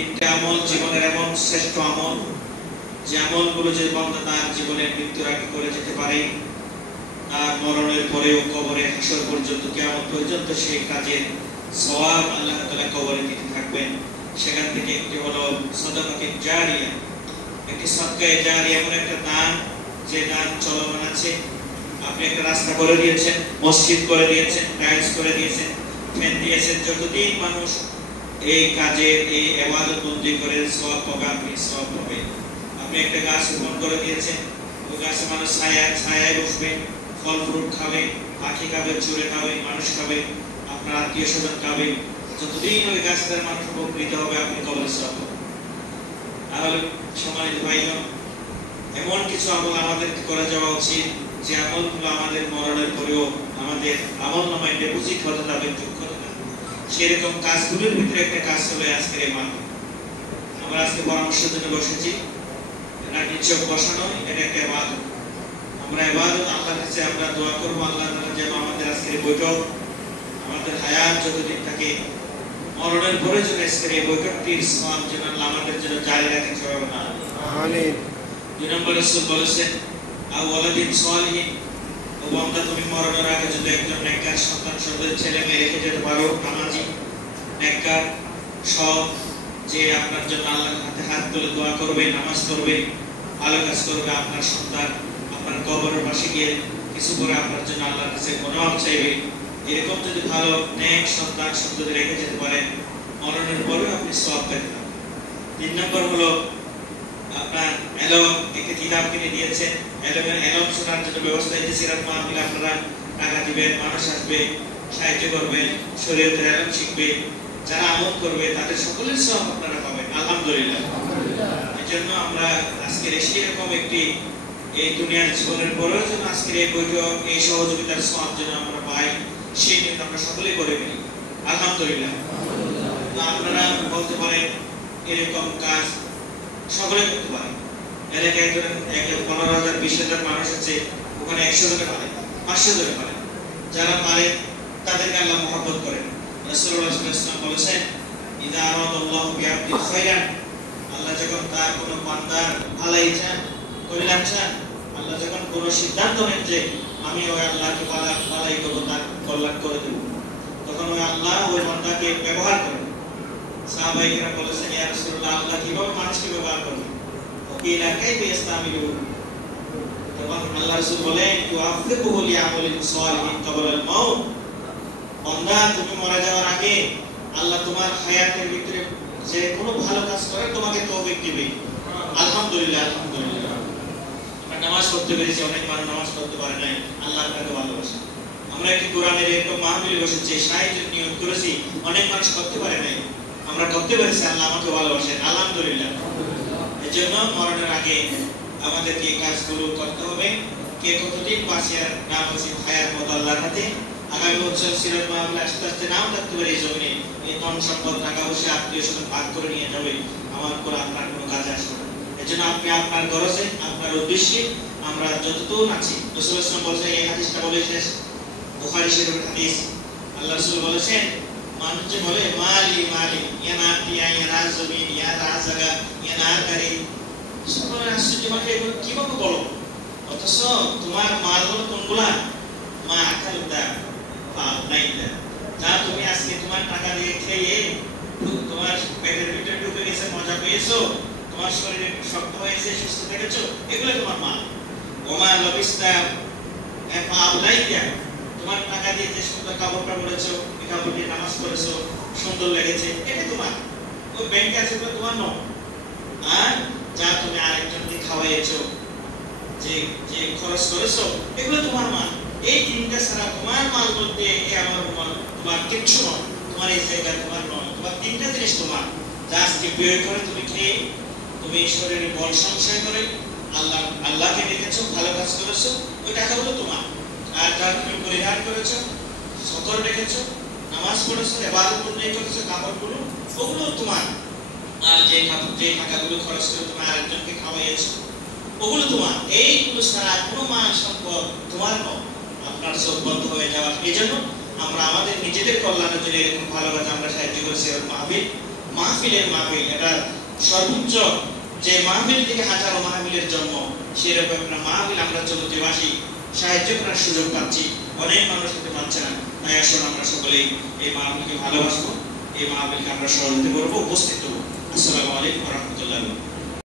তিনটা আমল জীবনের এমন শ্রেষ্ঠ আমল যে আমলগুলো যে বান্দা তার জীবনের মৃত্যুর আগে করে যেতে পারে, তার মরণের পরেও কবরে হাসর পর্যন্ত কিয়ামত পর্যন্ত সেই কাজের সওয়াব আল্লাহ তাআলা কবরে দিতে থাকবেন। সেখান থেকে একটি হলো সাদাকাতুল জারিয়া। একটি সাদকায়ে জারিয়া এমন একটা দান যে দান চলমান আছে। আপনি একটা রাস্তা করে দিয়েছেন, মসজিদ করে দিয়েছেন, টাইলস করে দিয়েছেন, ফ্যান দিয়েছেন, যতদিন মানুষ এই কাজে এই ইবাদত বন্দি করে সওয়াব পাবে, আপনি সওয়াব পাবেন। আপনি একটা গাছ রোপণ করে দিয়েছেন, ওই গাছে মানুষ ছায়ায় বসবে, ফল ফ্রুট খাবে, পাখি খাবে, চড়ে খাবে, মানুষ খাবে, আপনার আত্মীয় স্বজন খাবে, যতদিন ওই গাছটার মানুষ উপকৃত হবে আপনি কবরে সওয়াব পাবেন। তাহলে সম্মানিত ভাইজন, এমন কিছু আমল আমাদের করে যাওয়া উচিত যে আমলগুলো আমাদের মরণের পরেও আমাদের আমলনামায় ডিপোজিট হতে যাবে, যোগ হতে যাবে। সেরকম কাজগুলোর ভিতরে একটা কাজ হলো আজকের এই মাহফিল। আমরা আজকে পরামর্শের জন্য বসেছি। এটা নিচক বসানো, এটা একটা ইবাদত। আমরা ইবাদত আল্লাহর কাছে আমরা দোয়া করব আল্লাহ তাআলা যেন আমাদের আজকের বৈঠক, আমাদের হায়াত যতদিন থাকে, মরণের পরে যেন আজকের এই বৈঠকটির সওয়াব যেন আল্লাহ আমাদের জন্য জারি রাখেন, সবাই না আমিন। 2 নম্বর রাসূল বলেছেন আও ওয়ালাদিন সালিহিন, ও বান্দা তুমি মরণের আগে যদি একজন নেককার সন্তান সন্তান ছেলে মেয়ে রেখে যেতে পারো, নামাজি নেককার সৎ, যে আপনার জন্য আল্লাহর হাতে হাত তুলে দোয়া করবে, নামাজ পড়বে, ভালো কাজ করবে, আপনার সন্তান আপনার কবরের পাশে গিয়ে কিছু করে আপনার জন্য আল্লাহর কাছে গুনাহ চাইবে, এরকম যদি ভালো নেক সন্তান সন্ততি রেখে যেতে পারেন, মরণের পরে আপনি সওয়াব পেতে পারেন। 3 নম্বর হলো আপনার এলম, একটা কিতাব কিনে দিয়েছেন, এলম শোনার জন্য ব্যবস্থা এই যে সিরাত মাহফিল, আপনারা টাকা দিবেন, মানুষ আসবে, সাহায্য করবেন, শরীয়তের এলম শিখবে, যারা আমল করবে তাদের সকলের সওয়াব আপনারা পাবেন, আলহামদুলিল্লাহ। এজন্য আমরা আজকের এরকম একটি এই দুনিয়ার জীবনের পরেও যেন আজকের এই বৈঠক, এই সহযোগিতার সওয়াব যেন আমরা পাই, সেই জন্য আমরা সকলেই করে ফেলি, আলহামদুলিল্লাহ। আপনারা বলতে পারেন এরকম কাজ সকলে করতে পারে। এলাকায় ধরেন 15,000 20,000 মানুষ আছে, ওখানে 100 জনে পারে, 500 জনে পারে। যারা পারে তাদেরকে আল্লাহ মহব্বত করেন। রাসূলুল্লাহ সাল্লাল্লাহু আলাইহি ওয়াসাল্লাম বলেছেন, ইযা আরাদাল্লাহু বিআবদিন খায়রান, আল্লাহ যখন তার কোনো বান্দার ভালাই চান, কল্যাণ চান, আল্লাহ যখন কোনো সিদ্ধান্ত নেন যে আমি ওই আল্লাহকে ভালাই করব, তার কল্যাণ করে দেব, তখন ওই আল্লাহ ওই বান্দাকে ব্যবহার করেন। সাহাবায়ে কেরাম বলেছেন, ইয়া রাসূলুল্লাহ, আল্লাহ কিভাবে মানুষকে ব্যবহার করবেন? ওকিলা কাইফা ইস্তামিলু, তখন আল্লাহ রাসূল বলেন, ইউআফিকুহু লিআমালিন সালিহিন ক্বাবলাল মাউত, বান্দা তুমি মারা যাওয়ার আগে আল্লাহ তোমার হায়াতের ভিতরে যে কোনো ভালো কাজ করে তোমাকে তৌফিক দিবে, আলহামদুলিল্লাহ। আলহামদুলিল্লাহ আমরা নামাজ পড়তে পেরেছি, অনেক মানুষ নামাজ পড়তে পারে নাই, আল্লাহ আপনাকে ভালোবাসে। আমরা একটি কোরআনের এরকম মাহফিলে বসেছি, সাহায্যের নিয়ত করেছি, অনেক মানুষ করতে পারে নাই, আমরা করতে পেরেছি, আল্লাহ আমাকে ভালোবাসেন, আলহামদুলিল্লাহ। এজন্য মরণের আগে আমাদেরকে এই কাজগুলো করতে হবে। কে কতদিন বাঁচিয়ার নাম আছে হায়ার মতো আল্লাহর হাতে। আগামী বছর সিরাত মাহফিল আস্তে আস্তে নাম থাকতে পারে এই জমিনে, এই ধন সম্পদ টাকা পয়সা আত্মীয় স্বজন ভাগ করে নিয়ে যাবে, আমার পর আপনার কোনো কাজে আসবে না। এজন্য আপনি আপনার গরজে, আপনার উদ্দেশ্যে আমরা যতদূর আছি, রাসূলুল্লাহ সাল্লাল্লাহু আলাইহি ওয়াসাল্লাম বলেছেন, এই হাদিসটা বলে শেষ, বুখারী শরীফের হাদিস, আল্লাহ রাসূল বলেছেন, মানুষ যে বলে মালি মালি, ইয়া নাতি ইয়া রাজমি ইয়া রাজাগা ইয়া নাকারি, সবার আশ্চর্য মানে কিভাবে বলো, অথচ তোমার মাল হলো কোনগুলা? মা আকালতা ফাআনাইতা, যা তুমি আজকে তোমার টাকা দিয়ে খেয়ে তোমার পেটের ভিতরে ঢুকে গেছে, মজা পেয়েছো, তোমার শরীরে শক্ত হয়েছে, সুস্থ থেকেছো, এগুলো তোমার মাল। ওমা লবিস্তা ফাআনাইতা, তোমার টাকা দিয়ে যে সুন্দর কাপড়টা পরেছো, এই কাপড় দিয়ে নামাজ পড়েছো, সুন্দর লেগেছে, এটা তোমার। ওই ব্যাংকে আছে ওটা তোমার নয়। আর যা তুমি আরেকজনকে খাওয়াইছো, যে যে খরচ করেছো, এগুলো তোমার মাল। এই তিনটা ছাড়া তোমার মাল বলতে এই আমার মাল তোমার কিচ্ছু নয়, তোমার এই জায়গা তোমার নয়, তোমার তিনটা জিনিস তোমার, যা আজকে ব্যয় করে তুমি খেয়ে, তুমি শরীরে বল সঞ্চয় করে আল্লাহকে দেখেছো, ভালো কাজ করেছো, ওই টাকাগুলো তোমার। আর যা তুমি পরিহার করেছো, সতর রেখেছো, নামাজ পড়েছো, ইবাদত করেছো, কাপড়গুলো ওগুলো তোমার। আর যে টাকাগুলো খরচ করে তুমি আরেকজনকে খাওয়াইছো, ওগুলো তোমার। এইগুলো ছাড়া কোনো মাল সম্পদ তোমার নয়, আপনার সব বন্ধ হয়ে যাওয়ার। এই জন্য আমরা আমাদের নিজেদের কল্যাণের জন্য এরকম ভালো কাজ আমরা সাহায্য করেছি, মাহফিল মাহফিলের মাহফিল, এটা সর্বোচ্চ যে মাহফিল থেকে হাজারো মাহফিলের জন্ম, সেরকম একটা মাহফিল আমরা চলতিবাসী সাহায্য করার সুযোগ পাচ্ছি, অনেক মানুষ হতে পারছে না। তাই আসুন আমরা সকলেই এই মাহফিলকে ভালোবাসবো, এই মাহফিলকে আমরা সহযোগিতা করবো, উপস্থিত হবো। আসসালামু আলাইকুম ওয়া রাহমাতুল্লাহি।